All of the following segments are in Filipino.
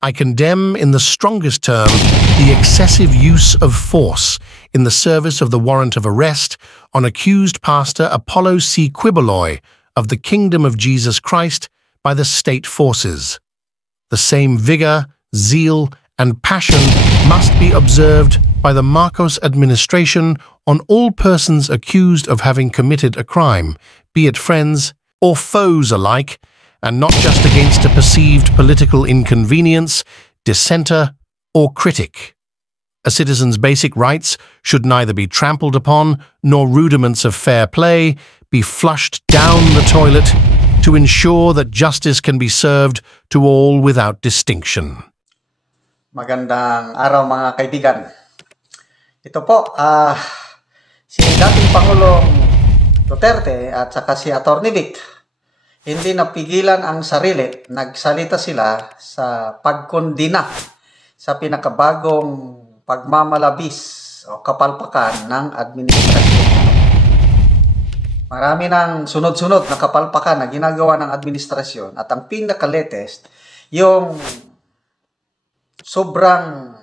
I condemn in the strongest term the excessive use of force in the service of the warrant of arrest on accused Pastor Apollo C. Quiboloy of the Kingdom of Jesus Christ by the state forces. The same vigor, zeal, and passion must be observed by the Marcos administration on all persons accused of having committed a crime, be it friends or foes alike, and not just against a perceived political inconvenience, dissenter, or critic. A citizen's basic rights should neither be trampled upon nor rudiments of fair play be flushed down the toilet to ensure that justice can be served to all without distinction. Magandang araw mga kaibigan. Ito po, si dating Pangulong Duterte at saka si Atty. Vic, hindi napigilan ang sarili. Nagsalita sila sa pagkondina sa pinakabagong pagmamalabis o kapalpakan ng administrasyon. Marami ng sunod-sunod na kapalpakan na ginagawa ng administrasyon at ang pinaka-latest, yung sobrang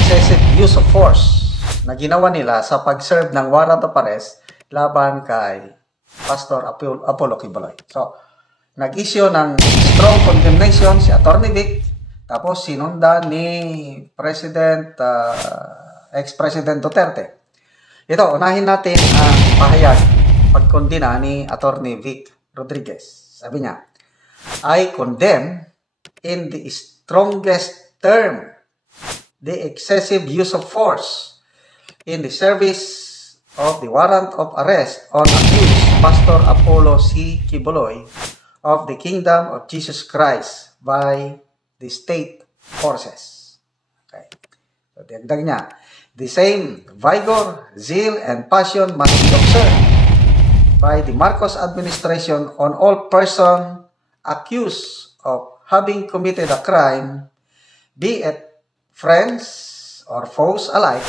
excessive use of force na ginawa nila sa pag-serve ng warrant of arrest laban kay Pastor Apollo Quiboloy. So, nag-issue ng strong condemnation si Atty. Vic, tapos sinundan ni ex-President Duterte. Ito, unahin natin ang pahayag, pagkondina ni Atty. Vic Rodriguez. Sabi niya, I condemn in the strongest term the excessive use of force in the service of the warrant of arrest on accused Pastor Apollo C. Quiboloy of the Kingdom of Jesus Christ by the state forces. Okay. So, dagdag niya, the same vigor, zeal, and passion must be observed by the Marcos administration on all persons accused of having committed a crime, be it friends or foes alike,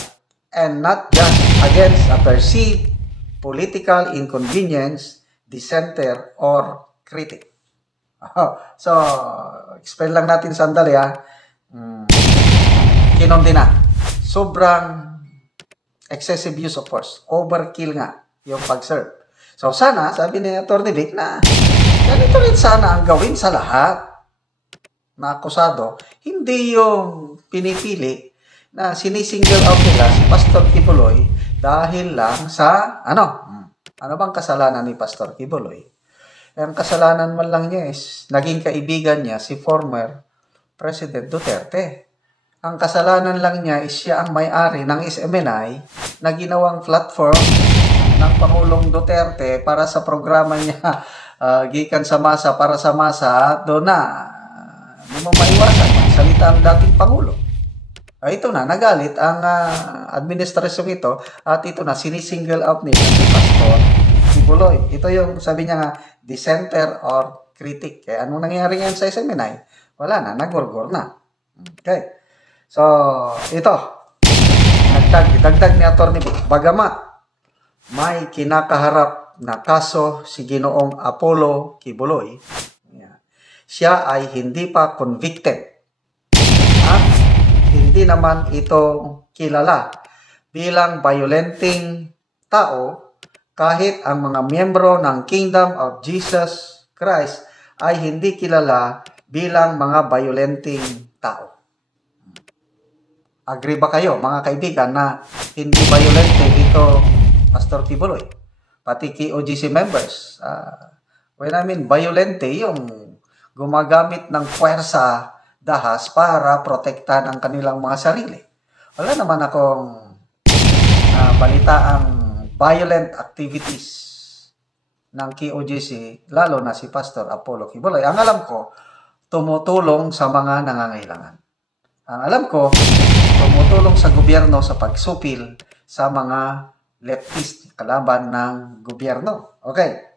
and not just against a perceived political inconvenience, dissenter, or critic. So, explain lang natin sandali ha. Kinondina. Sobrang excessive use of force. Overkill nga yung pag-serve. So, sana, sabi ni Atty. Vic na ganito rin sana ang gawin sa lahat na akusado. Hindi yung pinipili na sinisingle out nila si Pastor Quiboloy dahil lang sa, ano bang kasalanan ni Pastor Quiboloy? Ang kasalanan man lang niya is, naging kaibigan niya si former President Duterte. Ang kasalanan lang niya is siya ang may-ari ng SMNI na ginawang platform ng Pangulong Duterte para sa programa niya, gikan sa masa para sa masa, doon na, hindi mo maiwasan, magsalita ang dating Pangulo. Ito na, nagalit ang administrasyon ito at ito na, sinisingle out nila si Pastor Quiboloy. Ito yung sabi niya nga, dissenter or critic. Kaya anong nangyayari ngayon sa SMNI? Wala na, nagorgor na. Okay. So, ito, dagdag ni Atty. Vic, bagamat may kinakaharap na kaso si Ginoong Apollo Quiboloy, siya ay hindi pa convicted. At hindi naman ito kilala bilang violenting tao kahit ang mga miyembro ng Kingdom of Jesus Christ ay hindi kilala bilang mga violenting tao. Agree ba kayo mga kaibigan na hindi violente ito Pastor Quiboloy? Pati KOGC members. When I mean violente, yung gumagamit ng puwersa, dahas para protektahan ang kanilang mga sarili. Wala naman akong balitaang violent activities ng KOGC, lalo na si Pastor Apollo Quiboloy. Ang alam ko, tumutulong sa mga nangangailangan. Ang alam ko, tumutulong sa gobyerno sa pagsupil sa mga leftist kalaban ng gobyerno. Okay.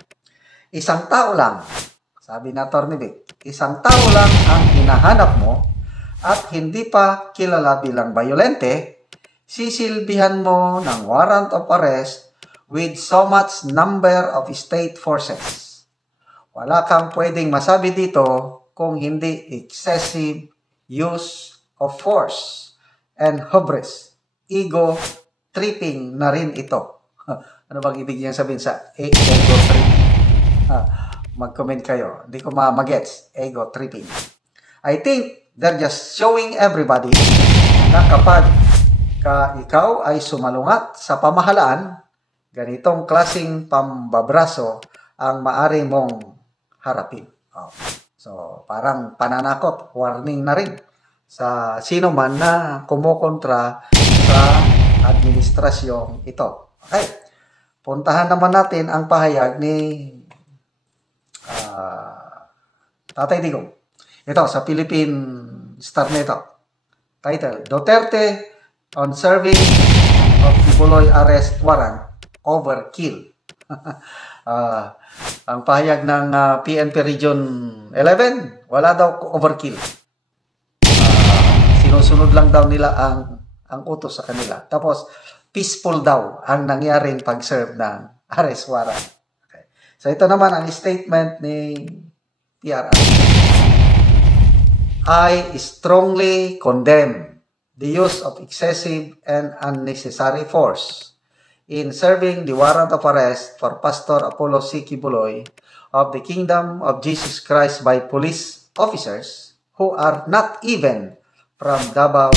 Isang tao lang, sabi na Atty. Vic, isang tao lang ang hinahanap mo at hindi pa kilala bilang violente, sisilbihan mo ng warrant of arrest with so much number of state forces. Wala kang pwedeng masabi dito kung hindi excessive use of force and hubris. Ego tripping na rin ito. Ano bang ibig niyang sabihin sa ego tripping? Mag-comment kayo. Hindi ko magets. Ego tripping. I think they're just showing everybody na kapag ikaw ay sumalungat sa pamahalaan, ganitong klasing pambabraso ang maaari mong harapin. So, parang pananakot, warning na rin sa sino man na kumukontra sa administrasyong ito. Okay. Puntahan naman natin ang pahayag ni Tatay Digong. Ito, sa Philippine Star nito. Title, Duterte on serving of Kibuloy arrest warrant, overkill. Ang pahayag ng PNP Region 11, wala daw overkill. Sinusunod lang daw nila ang utos sa kanila. Tapos, peaceful daw ang nangyaring pag-serve ng arrest warrant. Okay. So, ito naman ang statement ni PRR. I strongly condemn the use of excessive and unnecessary force in serving the warrant of arrest for Pastor Apollo C. Kibuloy of the Kingdom of Jesus Christ by police officers who are not even from Davao.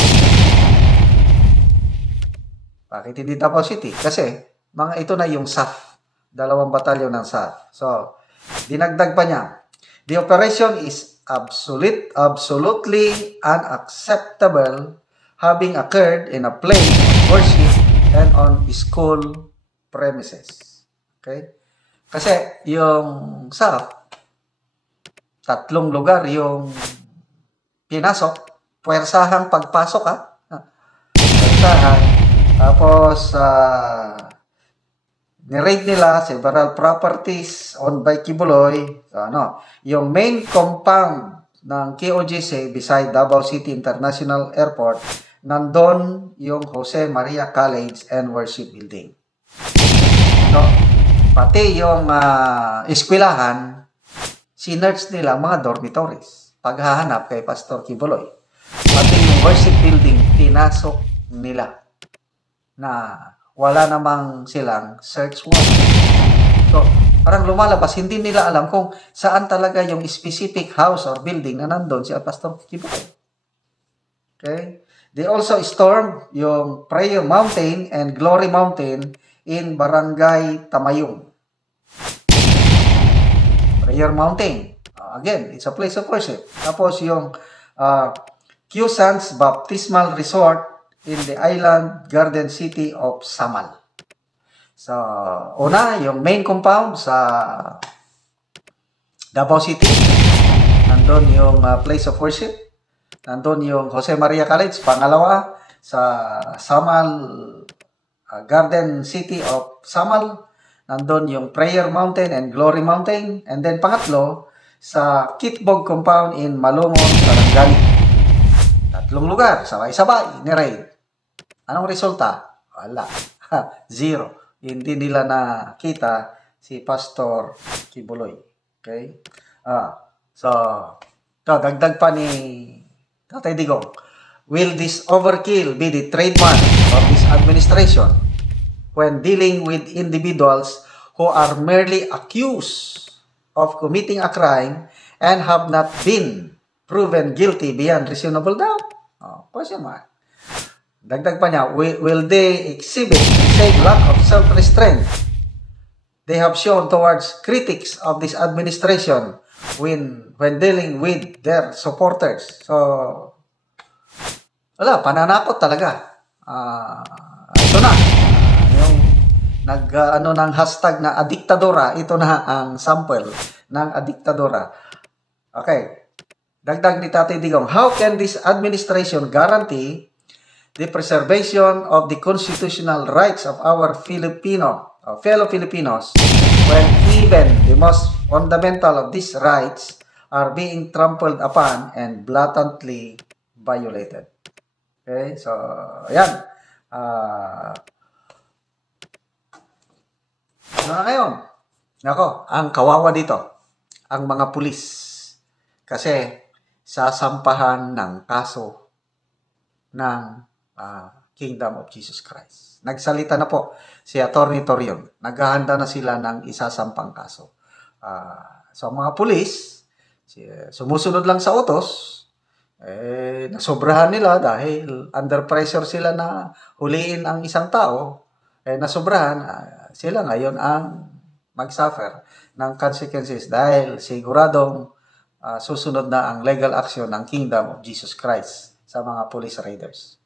Bakit hindi Davao City? Kasi mga ito na yung SAF, 2 batalyon ng SAF. So, dinagdag pa niya, the operation is absolutely unacceptable having occurred in a place of worship and on school premises. Okay? Kasi yung SAF, 3 lugar yung pinasok, puwersahang pagpasok puwersahan, tapos ni-raid nila several properties owned by Kibuloy. So, yung main compound ng KOJC beside Davao City International Airport, nandun yung Jose Maria College and Worship Building. So, pati yung eskwelahan, sinerch nila mga dormitories paghahanap kay Pastor Kibuloy. Pati yung worship building, pinasok nila na wala namang silang search warrant. So, parang lumalabas, hindi nila alam kung saan talaga yung specific house or building na nandun si Pastor Kibuloy. Okay? They also stormed yung Prayer Mountain and Glory Mountain in Barangay Tamayong. Prayer Mountain. Again, it's a place of worship. Tapos yung Q-Sands Baptismal Resort in the island Garden City of Samal. So, una, yung main compound sa Davao City. Nandun yung place of worship. Nandun yung Jose Maria College. Pangalawa, sa Samal, Garden City of Samal. Nandun yung Prayer Mountain and Glory Mountain. And then pangatlo, sa Kitbog Compound in Malungon, Sarangani. 3 lugar, sabay-sabay, ni-raid. Anong resulta? Wala. 0. Hindi nila nakita si Pastor Kibuloy. Okay? So, dagdag pa ni Tatay Digong. Will this overkill be the trademark of this administration when dealing with individuals who are merely accused of committing a crime and have not been proven guilty beyond reasonable doubt? Question mark. Dagdag pa niya, will they exhibit the same lack of self-restraint they have shown towards critics of this administration when dealing with their supporters? So, wala, pananakot talaga. Ito na. Yung ng hashtag na adiktadora, ito na ang sample ng adiktadora. Okay. Dagdag ni Tatay Digong, how can this administration guarantee the preservation of the constitutional rights of our fellow Filipinos when even the most fundamental of these rights are being trampled upon and blatantly violated? Okay, so, ayan. Ngayon, ang kawawa dito, ang mga pulis. Kasi sasampahan ng kaso ng Kingdom of Jesus Christ. Nagsalita na po si Attorney Torion. Naghahanda na sila ng isasampang kaso. So mga pulis, sumusunod lang sa utos, nasobrahan nila dahil under pressure sila na huliin ang isang tao, nasobrahan, sila ngayon ang mag-suffer ng consequences dahil siguradong susunod na ang legal action ng Kingdom of Jesus Christ sa mga police raiders.